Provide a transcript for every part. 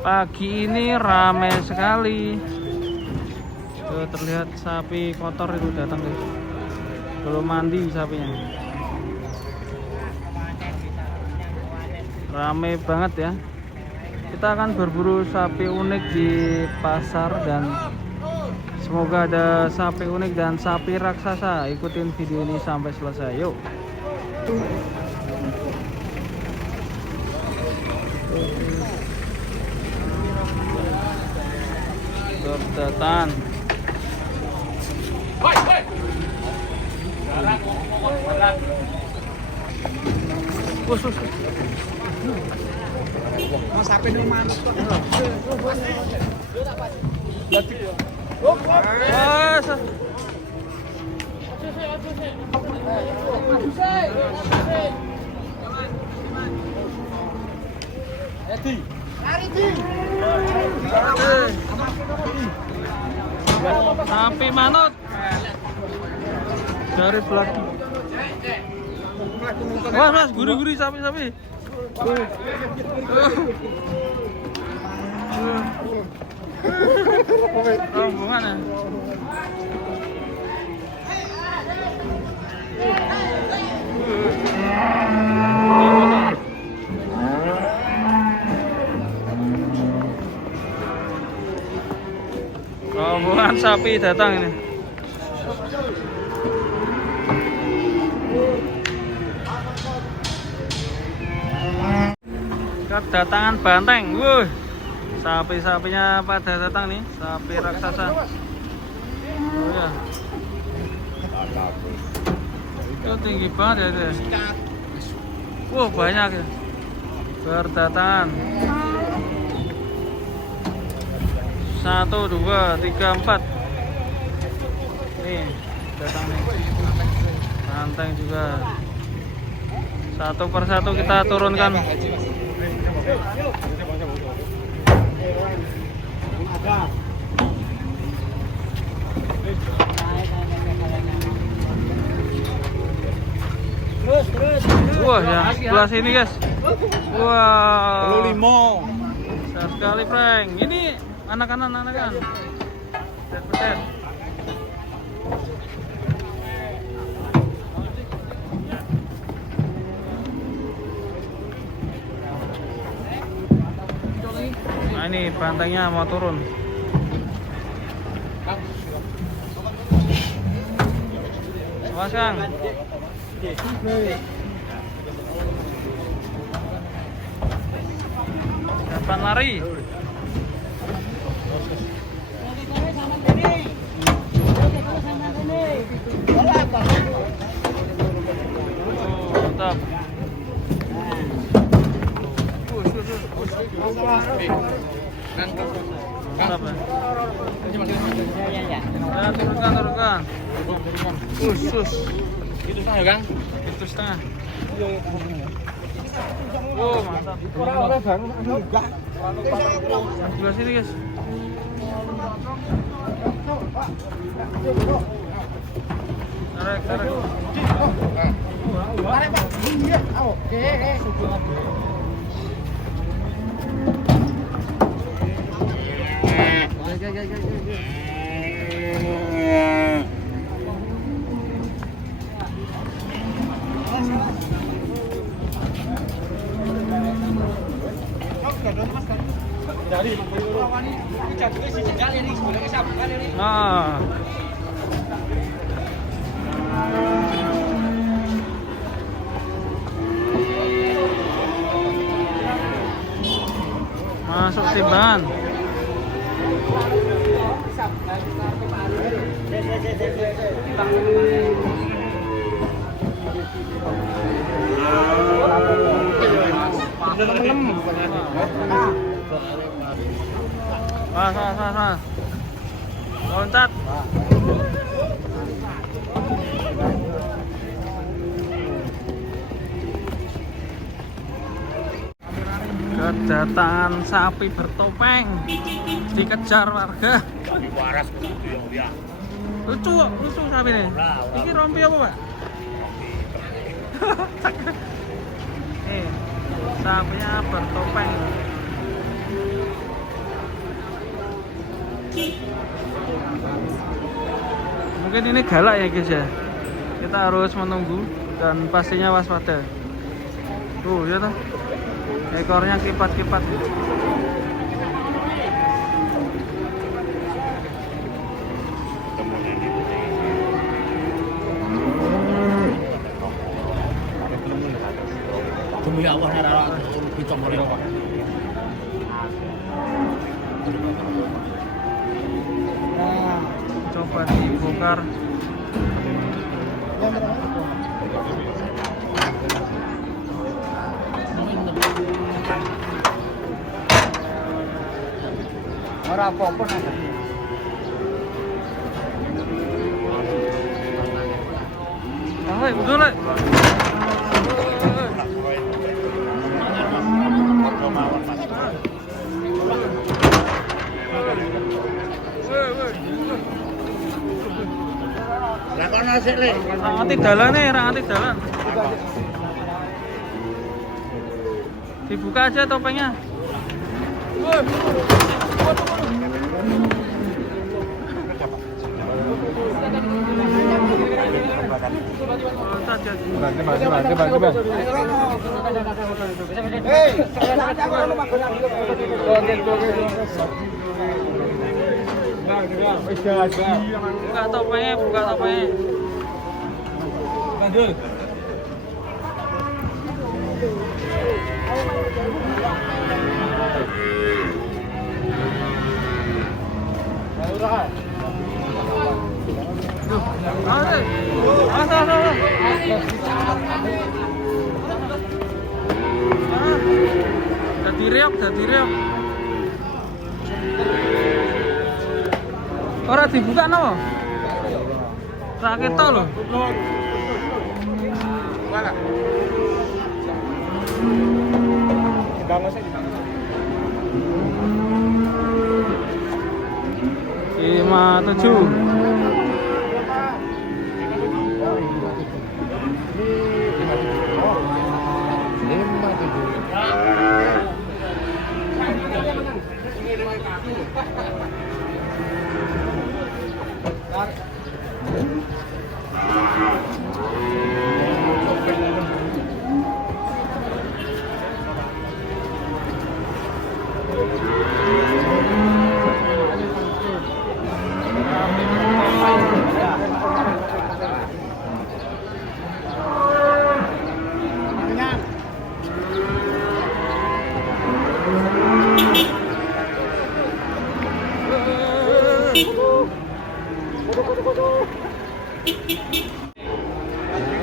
Pagi ini ramai sekali. Tuh, terlihat sapi kotor itu datang guys. Belum mandi sapinya. Ramai banget ya. Kita akan berburu sapi unik di pasar dan semoga ada sapi unik dan sapi raksasa. Ikutin video ini sampai selesai. Yuk. Bertatan. Mau sapi dulu mana? Sapi manut dari belakang. Wah mas, gurih-gurih sapi-sapi. Rombongan ya. Rombongan sapi datang ini. Kedatangan banteng. Wuh, sapi-sapinya pada datang nih, sapi raksasa. Oh ya, itu tinggi banget ya itu. Wah, banyak ya. Berdatangan. 1, 2, 3, 4. Nih, datang nih. Banteng juga. Satu persatu kita turunkan. Wah, yang sebelah sini guys. Wah, 5. besar sekali Frank. Ini anakan. Petet. Nah ini bantengnya mau turun. Awas Kang. Kapan lari? Mantap. Mantap ya. Nah, turunkan. Sus. Itu setengah Kang? Itu setengah. Oh, mantap. Sebelah sini guys. Tarik. Oke. Dari Nah. Masuk timbangan. Wah. Loncat. Kedatangan sapi bertopeng, dikejar warga. Lucu sapi ini. Ini rompi apa Pak? Sapinya bertopeng. Mungkin ini galak ya guys ya. Kita harus menunggu dan pastinya waspada. Tuh ya toh. Ekornya kipat-kipat. Demi Allah nara kita boleh. Coba dibongkar. Ora apa-apa nek. Ah, udah lah. Lah kok nasi le? Ranganti dalan nih, ranganti dalan. Dibuka aja topengnya. Buka topengnya, buka topengnya. Lanjut. Dadi reok. Ora dibuka no. Ra ketok lho. Mana? Dibangun saya dibangun. 57.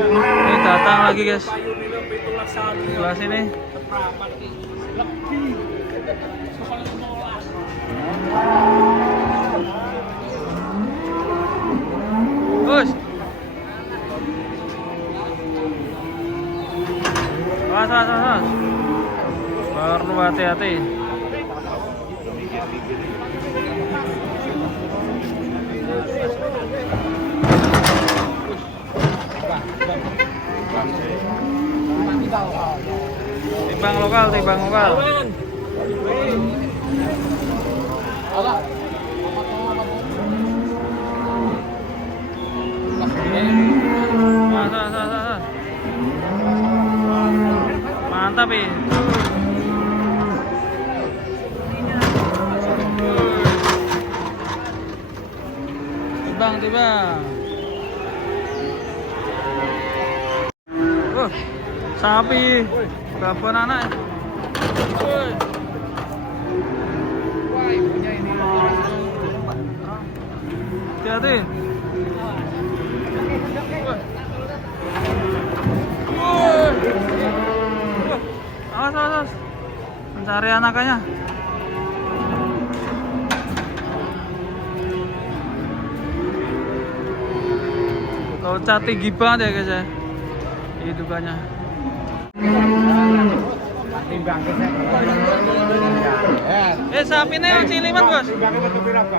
Ini datang lagi guys. Sebelah sini. Bus. Awas. Perlu hati-hati. Timbang lokal. Mantap ya. Timbang. Sapi. Berapa anak? Wah, ibunya ini. Hati-hati. Awas. Mencari anakannya. Kau tinggi banget ya guys ya. Hidupannya. Timbang ke saya. Sapi ini ciliman bos. Timbang berapa?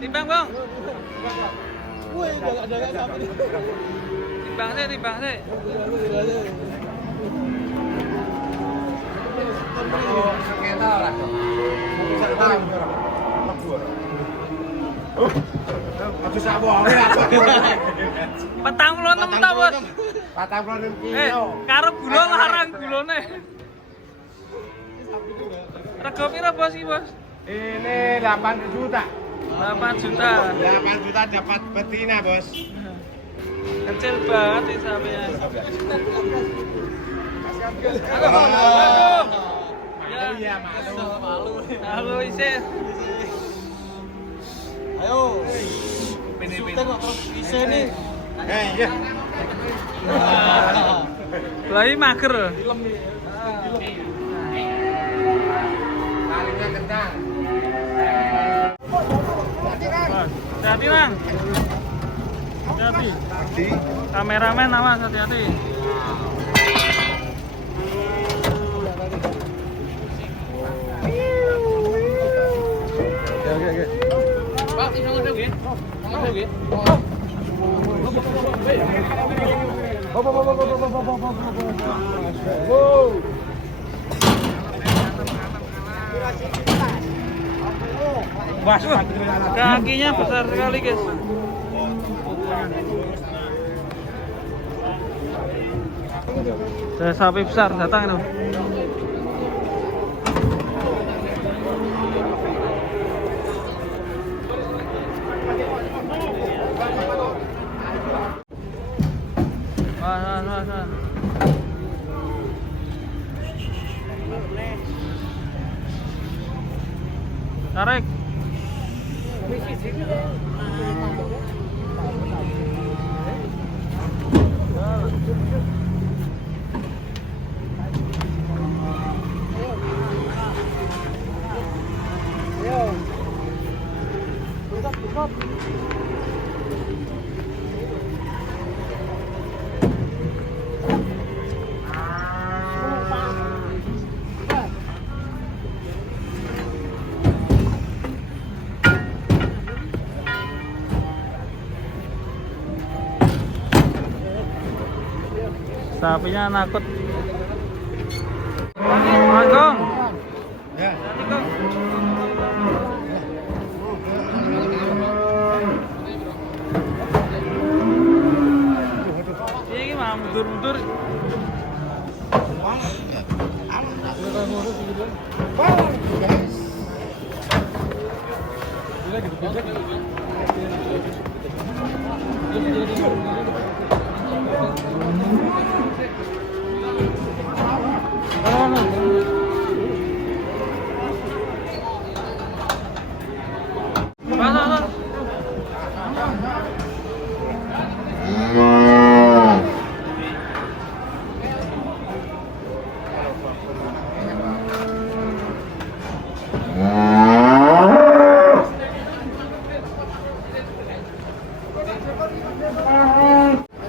Timbang bang. Woi, jaga sapi. Timbang sih. Sekitar lah. Aduh sabo ae apa. 46 ta, Bos? 46 kilo. Karep gula larang gulone. Rego piro, Bos iki, Bos? Ini 8 juta. 8 juta. 8 juta dapat betina, Bos. Kecil banget sih sapinya. Iya, malu. Halo, Isis. Ayo. Syuting kok terus isi nih. Iya. Lagi mager. Taringnya kencang. Hati-hati, Bang. Hati-hati. Kameramen awas, hati-hati. Oke. Pak, ini ngomong nggih. Ngomong nggih. Wah, kakinya besar sekali, guys. Saya sapi besar datang itu. Wah. Tarik. Sapinya nakut. Assalamualaikum. Ya. Ini mah mundur-mundur.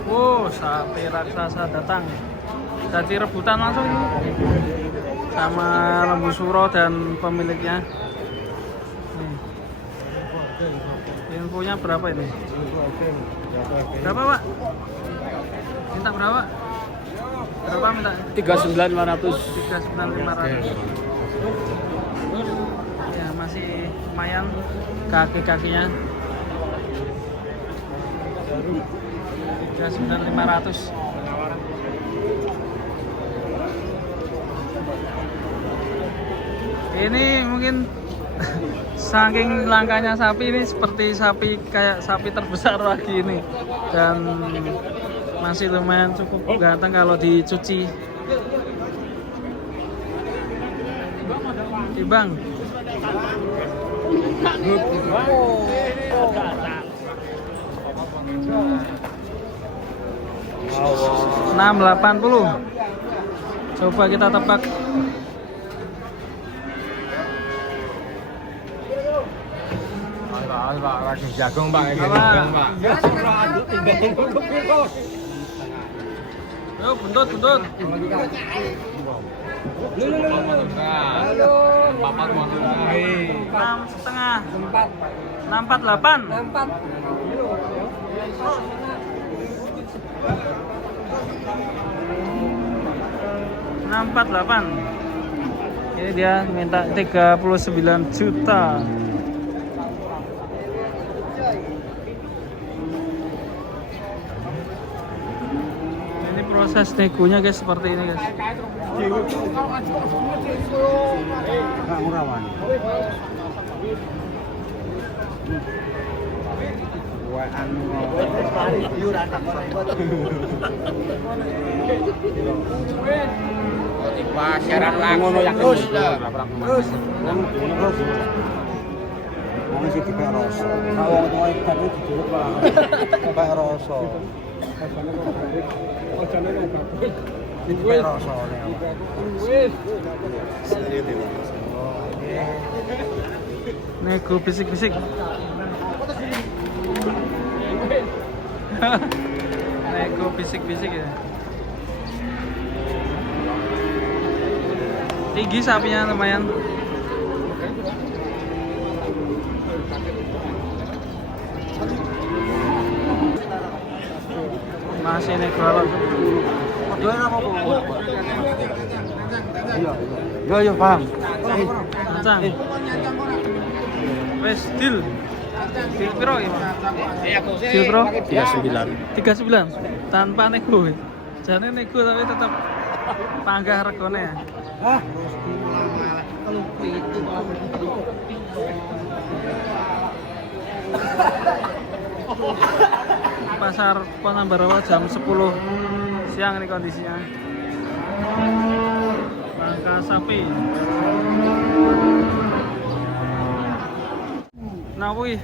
Wow, sapi raksasa datang. Jadi rebutan langsung sama lembu suro dan pemiliknya. Infonya berapa ini? Berapa, Pak? Minta berapa? Berapa minta? 39.500. 39.500. Ya, masih lumayan kaki-kakinya. 39.500. Ini mungkin saking langkanya sapi ini seperti sapi kayak sapi terbesar lagi ini, dan masih lumayan cukup ganteng kalau dicuci. Timbang. Wow. 680. Coba kita tebak. Pak, lagi jagung, Pak. Yo, buntut. 6,5. 648. 648. Ini dia minta 39 juta. Proses negonya guys seperti ini guys. Enggak murawan. Pasaran ngono ya terus. Terus. Wong sing dipek rasa. Nek wong tuwa ikan iki dijeluk malah. Dipek rasa. Ojane nang bagus. Dipek rasa nek. Wis. Nego bisik-bisik. Nego bisik-bisik ya. Tinggi sapinya lumayan. Masih nego alon. Doyan apa Bu? Iya. Yo paham. Ancang. Wes deal. Deal piro ya? Deal piro? 39. Tanpa nego. Jane nego tapi tetap panggah regone ya. Hah? Pasar Penambarawa jam 10 siang ini kondisinya. Langka sapi. Nah, wih.